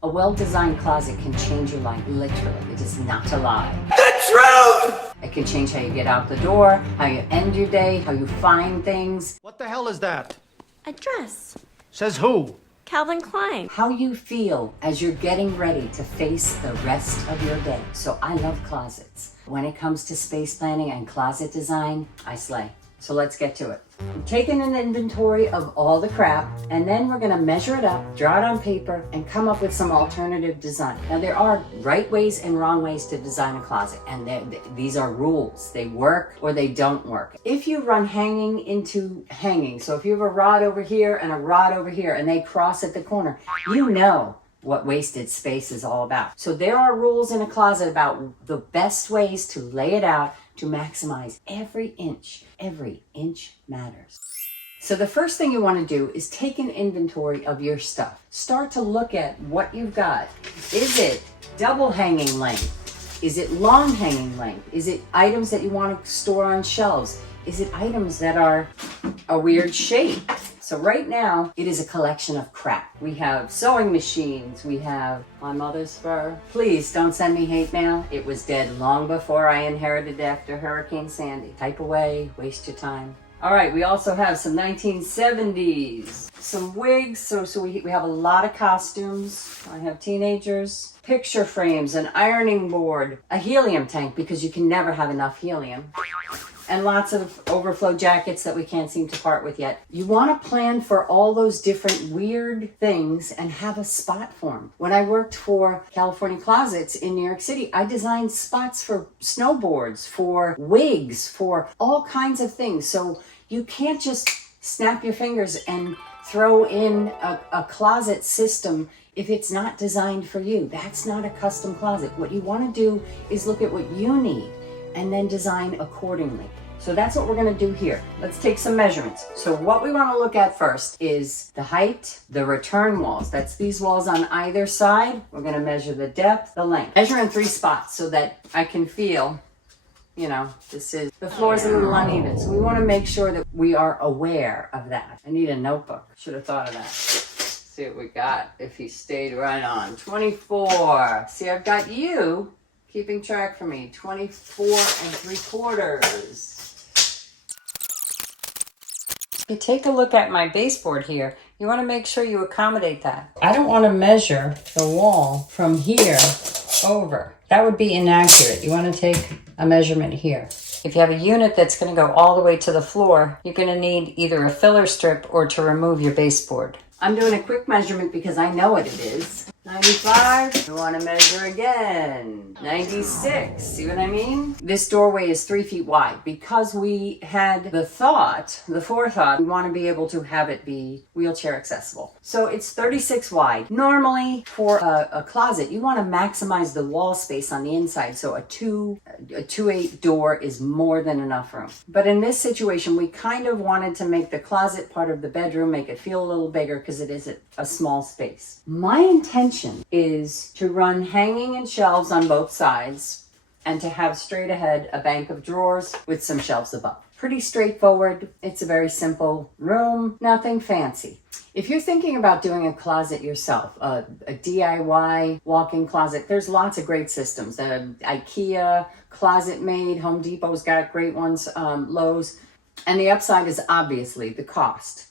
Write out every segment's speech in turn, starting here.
A well-designed closet can change your life, literally. It is not a lie. The truth! It can change how you get out the door, how you end your day, how you find things, What the hell is that? A dress. Says who? Calvin Klein. how you feel as you're getting ready to face the rest of your day. So I love closets. When it comes to space planning and closet design, I slay. So let's get to it. I'm taking an inventory of all the crap, and then we're gonna measure it up, draw it on paper, and come up with some alternative design. Now there are right ways and wrong ways to design a closet, and these are rules. They work or they don't work. If you run hanging into hanging, so if you have a rod over here and a rod over here, and they cross at the corner, you know what wasted space is all about. So there are rules in a closet about the best ways to lay it out to maximize every inch. Every inch matters. So the first thing you want to do is take an inventory of your stuff. Start to look at what you've got. Is it double hanging length? Is it long hanging length? Is it items that you want to store on shelves? Is it items that are a weird shape? So right now, it is a collection of crap. We have sewing machines. We have my mother's fur. Please don't send me hate mail. It was dead long before I inherited it after Hurricane Sandy. Type away, waste your time. All right, we also have some 1970s, some wigs. So we have a lot of costumes. I have teenagers, picture frames, an ironing board, a helium tank because you can never have enough helium, and lots of overflow jackets that we can't seem to part with yet. You want to plan for all those different weird things and have a spot for them. When I worked for California Closets in New York City, I designed spots for snowboards, for wigs, for all kinds of things. So you can't just snap your fingers and throw in a closet system if it's not designed for you. That's not a custom closet. What you want to do is look at what you need and then design accordingly. So that's what we're going to do here. Let's take some measurements. So what we want to look at first is the height, the return walls. That's these walls on either side. We're going to measure the depth, the length. Measure in 3 spots so that I can feel, the floor is a little uneven. So we want to make sure that we are aware of that. I need a notebook. Should have thought of that. See what we got if he stayed right on. 24. See, I've got you keeping track for me. 24 3/4. You take a look at my baseboard here. You want to make sure you accommodate that. I don't want to measure the wall from here over. That would be inaccurate. You want to take a measurement here. If you have a unit that's going to go all the way to the floor, you're going to need either a filler strip or to remove your baseboard. I'm doing a quick measurement because I know what it is. 95, we want to measure again. 96, see what I mean? This doorway is 3 feet wide because we had the forethought, we want to be able to have it be wheelchair accessible. So it's 36 wide. Normally for a closet, you want to maximize the wall space on the inside. So a 2/8 door is more than enough room. But in this situation, we kind of wanted to make the closet part of the bedroom, make it feel a little bigger because it is a small space. My intention is to run hanging and shelves on both sides and to have straight ahead a bank of drawers with some shelves above. Pretty straightforward. It's a very simple room, nothing fancy. If you're thinking about doing a closet yourself, a DIY walk-in closet, there's lots of great systems. IKEA, Closet Made, Home Depot's got great ones, Lowe's. And the upside is obviously the cost.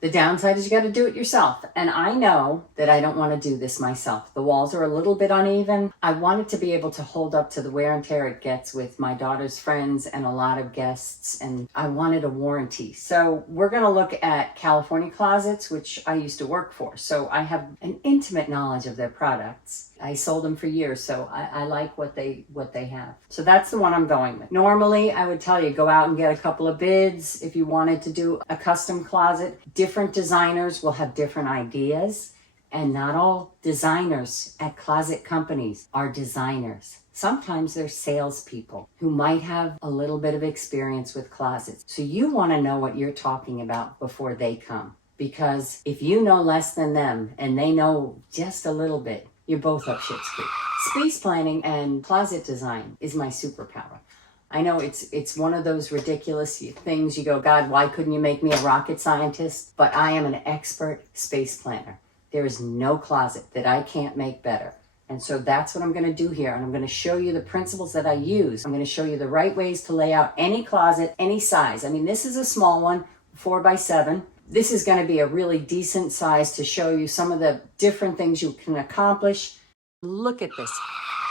The downside is you got to do it yourself. And I know that I don't want to do this myself. The walls are a little bit uneven. I want it to be able to hold up to the wear and tear it gets with my daughter's friends and a lot of guests. And I wanted a warranty. So we're going to look at California Closets, which I used to work for. So I have an intimate knowledge of their products. I sold them for years, so I like what they have. So that's the one I'm going with. Normally, I would tell you, go out and get a couple of bids if you wanted to do a custom closet. Different designers will have different ideas, and not all designers at closet companies are designers. Sometimes they're salespeople who might have a little bit of experience with closets. So you want to know what you're talking about before they come. Because if you know less than them and they know just a little bit, you're both up shit's creek. Space planning and closet design is my superpower. I know it's one of those ridiculous things you go, God, why couldn't you make me a rocket scientist? But I am an expert space planner. There is no closet that I can't make better. And so that's what I'm going to do here. And I'm going to show you the principles that I use. I'm going to show you the right ways to lay out any closet, any size. I mean, this is a small one, 4x7. This is going to be a really decent size to show you some of the different things you can accomplish. Look at this.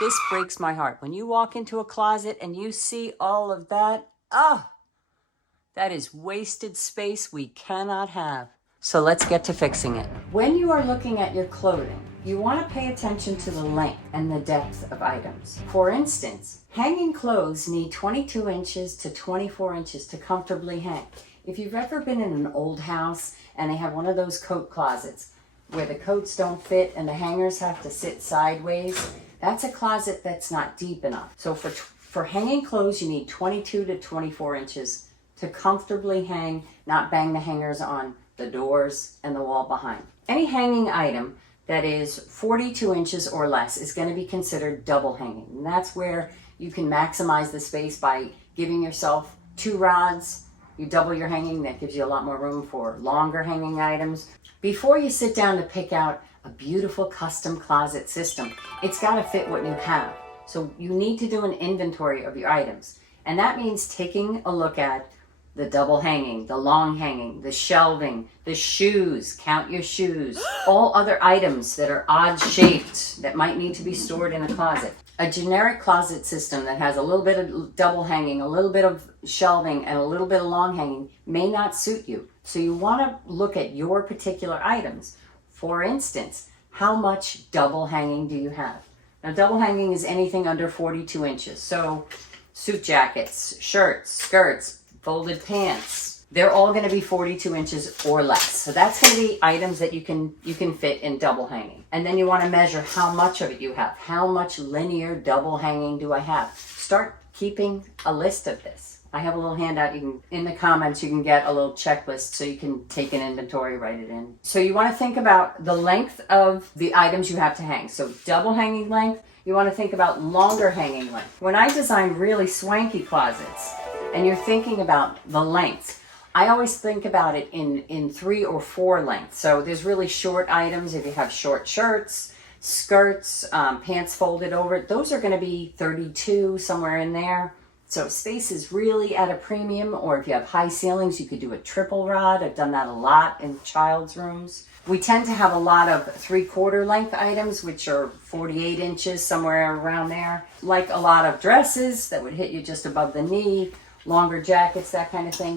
This breaks my heart. When you walk into a closet and you see all of that, that is wasted space we cannot have. So let's get to fixing it. When you are looking at your clothing, you want to pay attention to the length and the depth of items. For instance, hanging clothes need 22 inches to 24 inches to comfortably hang. If you've ever been in an old house and they have one of those coat closets where the coats don't fit and the hangers have to sit sideways, that's a closet that's not deep enough. So for hanging clothes, you need 22 to 24 inches to comfortably hang, not bang the hangers on the doors and the wall behind. Any hanging item that is 42 inches or less is going to be considered double hanging. And that's where you can maximize the space by giving yourself 2 rods. You double your hanging, that gives you a lot more room for longer hanging items. Before you sit down to pick out a beautiful custom closet system, it's got to fit what you have. So you need to do an inventory of your items. And that means taking a look at the double hanging, the long hanging, the shelving, the shoes, count your shoes, all other items that are odd shaped that might need to be stored in a closet. A generic closet system that has a little bit of double hanging, a little bit of shelving, and a little bit of long hanging may not suit you. So you want to look at your particular items. For instance, how much double hanging do you have? Now, double hanging is anything under 42 inches. So suit jackets, shirts, skirts, folded pants, they're all going to be 42 inches or less. So that's going to be items that you can fit in double hanging. And then you want to measure how much of it you have. How much linear double hanging do I have? Start keeping a list of this. I have a little handout. In the comments, you can get a little checklist so you can take an inventory, write it in. So you want to think about the length of the items you have to hang. So double hanging length, you want to think about longer hanging length. When I design really swanky closets, and you're thinking about the lengths, I always think about it in 3 or 4 lengths. So there's really short items. If you have short shirts, skirts, pants folded over, those are going to be 32, somewhere in there. So space is really at a premium. Or if you have high ceilings, you could do a triple rod. I've done that a lot in child's rooms. We tend to have a lot of 3/4 length items, which are 48 inches, somewhere around there. Like a lot of dresses that would hit you just above the knee, longer jackets, that kind of thing.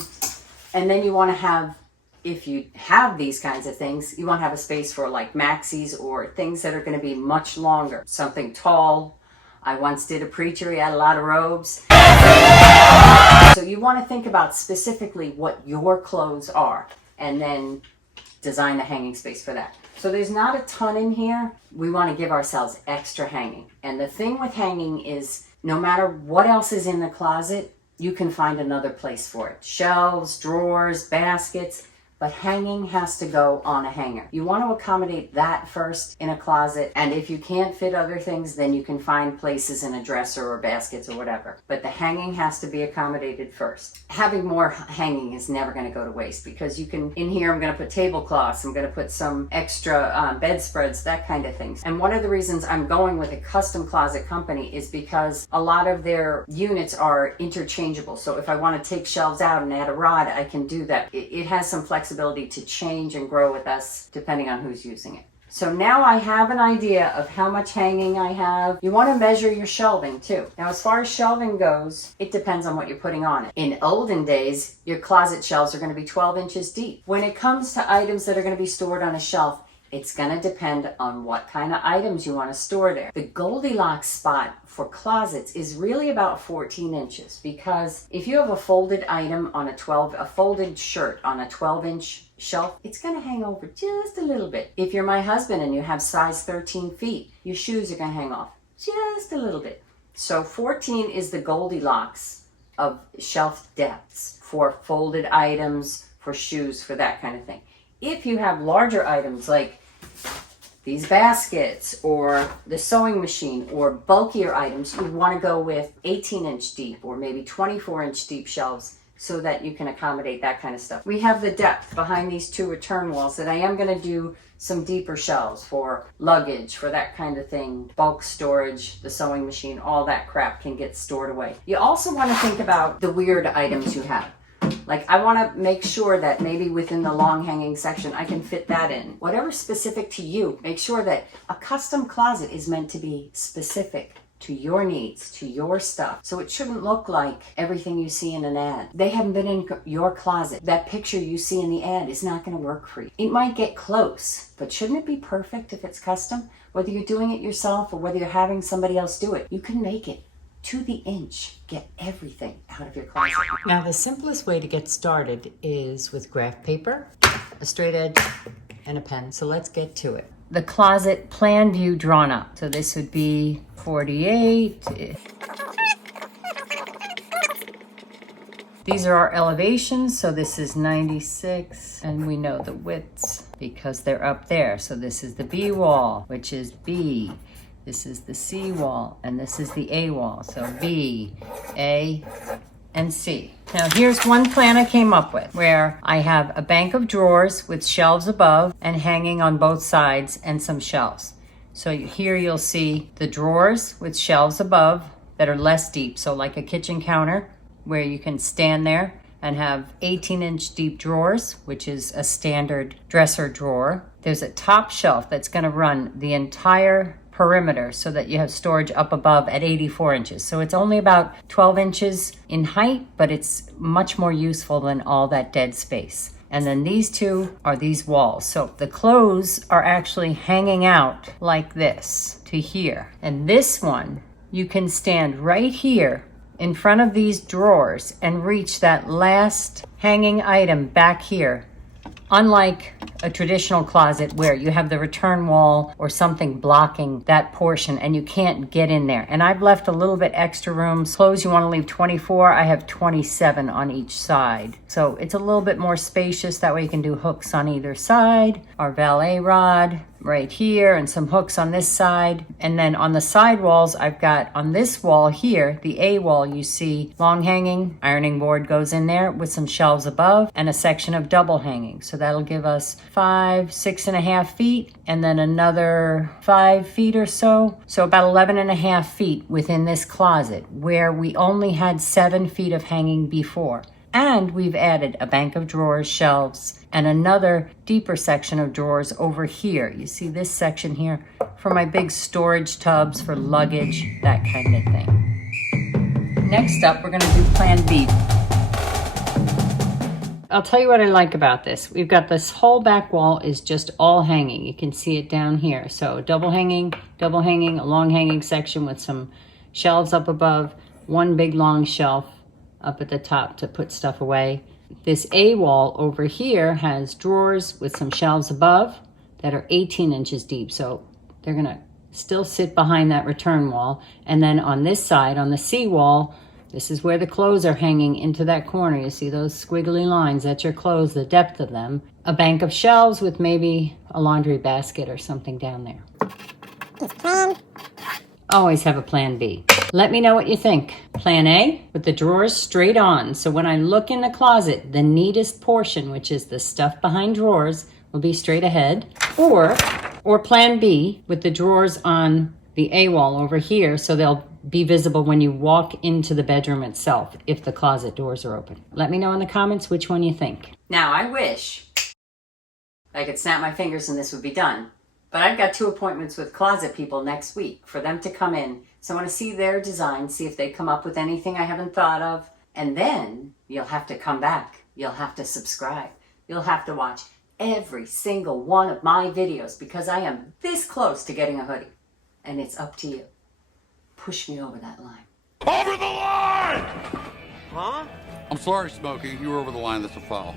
And then you want to have, if you have these kinds of things, you want to have a space for like maxis or things that are going to be much longer. Something tall. I once did a preacher, he had a lot of robes. So you want to think about specifically what your clothes are and then design the hanging space for that. So there's not a ton in here. We want to give ourselves extra hanging. And the thing with hanging is no matter what else is in the closet, you can find another place for it. Shelves, drawers, baskets, but hanging has to go on a hanger. You want to accommodate that first in a closet, and if you can't fit other things, then you can find places in a dresser or baskets or whatever. But the hanging has to be accommodated first. Having more hanging is never going to go to waste, because you can, in here I'm going to put tablecloths, I'm going to put some extra bedspreads, that kind of things. And one of the reasons I'm going with a custom closet company is because a lot of their units are interchangeable. So if I want to take shelves out and add a rod, I can do that. It has some flexibility to change and grow with us depending on who's using it. So now I have an idea of how much hanging I have. You want to measure your shelving too. Now, as far as shelving goes, it depends on what you're putting on it. In olden days, your closet shelves are going to be 12 inches deep. When it comes to items that are going to be stored on a shelf, it's going to depend on what kind of items you want to store there. The Goldilocks spot for closets is really about 14 inches, because if you have a folded item on a folded shirt on a 12-inch shelf, it's going to hang over just a little bit. If you're my husband and you have size 13 feet, your shoes are going to hang off just a little bit. So 14 is the Goldilocks of shelf depths for folded items, for shoes, for that kind of thing. If you have larger items like these baskets or the sewing machine or bulkier items, you want to go with 18-inch deep or maybe 24-inch deep shelves so that you can accommodate that kind of stuff. We have the depth behind these two return walls that I am going to do some deeper shelves for luggage, for that kind of thing, bulk storage, the sewing machine, all that crap can get stored away. You also want to think about the weird items you have. Like, I want to make sure that maybe within the long hanging section, I can fit that in. Whatever's specific to you, make sure that a custom closet is meant to be specific to your needs, to your stuff. So it shouldn't look like everything you see in an ad. They haven't been in your closet. That picture you see in the ad is not going to work for you. It might get close, but shouldn't it be perfect if it's custom? Whether you're doing it yourself or whether you're having somebody else do it, you can make it to the inch. Get everything out of your closet. Now, the simplest way to get started is with graph paper, a straight edge, and a pen. So let's get to it. The closet plan view drawn up. So this would be 48. These are our elevations. So this is 96, and we know the widths because they're up there. So this is the B wall, which is B. This is the C wall, and this is the A wall. So B, A, and C. Now here's one plan I came up with where I have a bank of drawers with shelves above and hanging on both sides and some shelves. So here you'll see the drawers with shelves above that are less deep. So like a kitchen counter where you can stand there and have 18-inch deep drawers, which is a standard dresser drawer. There's a top shelf that's going to run the entire perimeter so that you have storage up above at 84 inches. So it's only about 12 inches in height, but it's much more useful than all that dead space. And then these two are these walls. So the clothes are actually hanging out like this to here. And this one, you can stand right here in front of these drawers and reach that last hanging item back here. Unlike a traditional closet where you have the return wall or something blocking that portion and you can't get in there. And I've left a little bit extra room. Clothes you want to leave 24, I have 27 on each side. So it's a little bit more spacious. That way you can do hooks on either side. Our valet rod right here and some hooks on this side. And then on the side walls, I've got on this wall here, the A wall, you see long hanging ironing board goes in there with some shelves above and a section of double hanging. So that'll give us 6.5 feet and then another 5 feet or so. So about 11.5 feet within this closet where we only had 7 feet of hanging before. And we've added a bank of drawers, shelves, and another deeper section of drawers over here. You see this section here for my big storage tubs for luggage, that kind of thing. Next up, we're gonna do Plan B. I'll tell you what I like about this. We've got this whole back wall is just all hanging. You can see it down here. So double hanging, a long hanging section with some shelves up above, one big long shelf up at the top to put stuff away. This A wall over here has drawers with some shelves above that are 18 inches deep. So they're gonna still sit behind that return wall. And then on this side, on the C wall, this is where the clothes are hanging into that corner. You see those squiggly lines, that's your clothes, the depth of them. A bank of shelves with maybe a laundry basket or something down there. Always have a plan B. Let me know what you think. Plan A, with the drawers straight on. So when I look in the closet, the neatest portion, which is the stuff behind drawers, will be straight ahead. Or plan B, with the drawers on the A wall over here, so they'll be visible when you walk into the bedroom itself, if the closet doors are open. Let me know in the comments which one you think. Now, I wish I could snap my fingers and this would be done. But I've got 2 appointments with closet people next week for them to come in. So I want to see their design, see if they come up with anything I haven't thought of. And then you'll have to come back. You'll have to subscribe. You'll have to watch every single one of my videos because I am this close to getting a hoodie. And it's up to you. Push me over that line. Over the line! I'm sorry, Smokey. You were over the line. That's a foul.